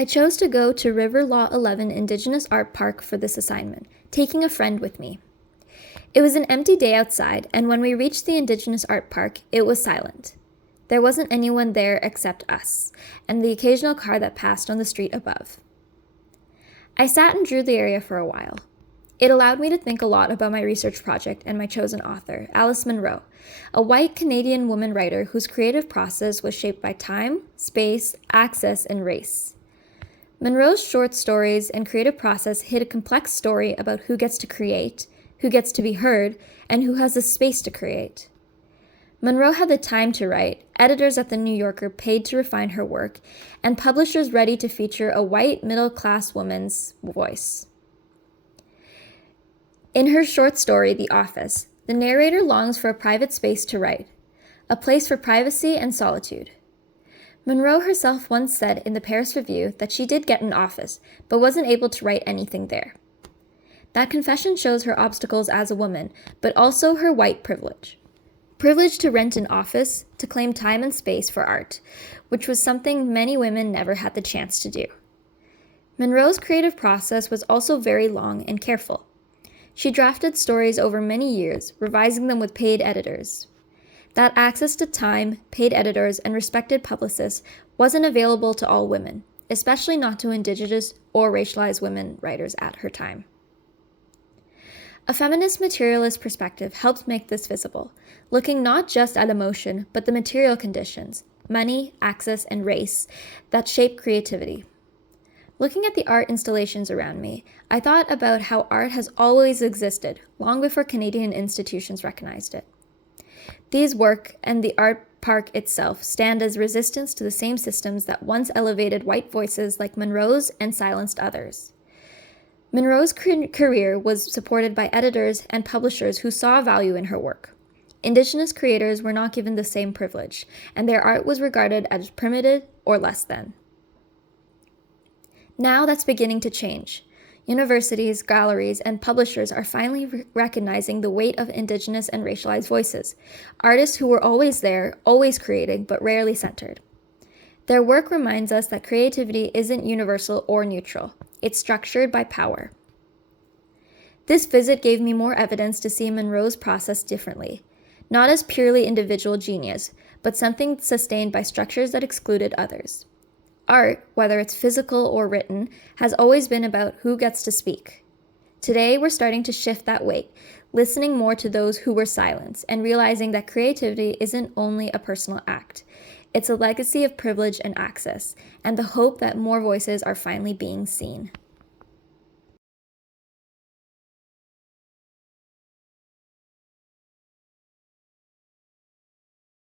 I chose to go to River Law 11 Indigenous Art Park for this assignment, taking a friend with me. It was an empty day outside, and when we reached the Indigenous Art Park, it was silent. There wasn't anyone there except us, and the occasional car that passed on the street above. I sat and drew the area for a while. It allowed me to think a lot about my research project and my chosen author, Alice Munro, a white Canadian woman writer whose creative process was shaped by time, space, access, and race. Munro's short stories and creative process hit a complex story about who gets to create, who gets to be heard, and who has the space to create. Munro had the time to write, editors at The New Yorker paid to refine her work, and publishers ready to feature a white middle-class woman's voice. In her short story, The Office, the narrator longs for a private space to write, a place for privacy and solitude. Munro herself once said in the Paris Review that she did get an office, but wasn't able to write anything there. That confession shows her obstacles as a woman, but also her white privilege. Privilege to rent an office, to claim time and space for art, which was something many women never had the chance to do. Munro's creative process was also very long and careful. She drafted stories over many years, revising them with paid editors. That access to time, paid editors, and respected publicists wasn't available to all women, especially not to Indigenous or racialized women writers at her time. A feminist materialist perspective helps make this visible, looking not just at emotion, but the material conditions, money, access, and race, that shape creativity. Looking at the art installations around me, I thought about how art has always existed, long before Canadian institutions recognized it. These work, and the art park itself, stand as resistance to the same systems that once elevated white voices like Munro's and silenced others. Munro's career was supported by editors and publishers who saw value in her work. Indigenous creators were not given the same privilege, and their art was regarded as primitive or less than. Now that's beginning to change. Universities, galleries, and publishers are finally recognizing the weight of Indigenous and racialized voices, artists who were always there, always creating, but rarely centered. Their work reminds us that creativity isn't universal or neutral. It's structured by power. This visit gave me more evidence to see Munro's process differently, not as purely individual genius, but something sustained by structures that excluded others. Art, whether it's physical or written, has always been about who gets to speak. Today, we're starting to shift that weight, listening more to those who were silenced, and realizing that creativity isn't only a personal act. It's a legacy of privilege and access, and the hope that more voices are finally being seen.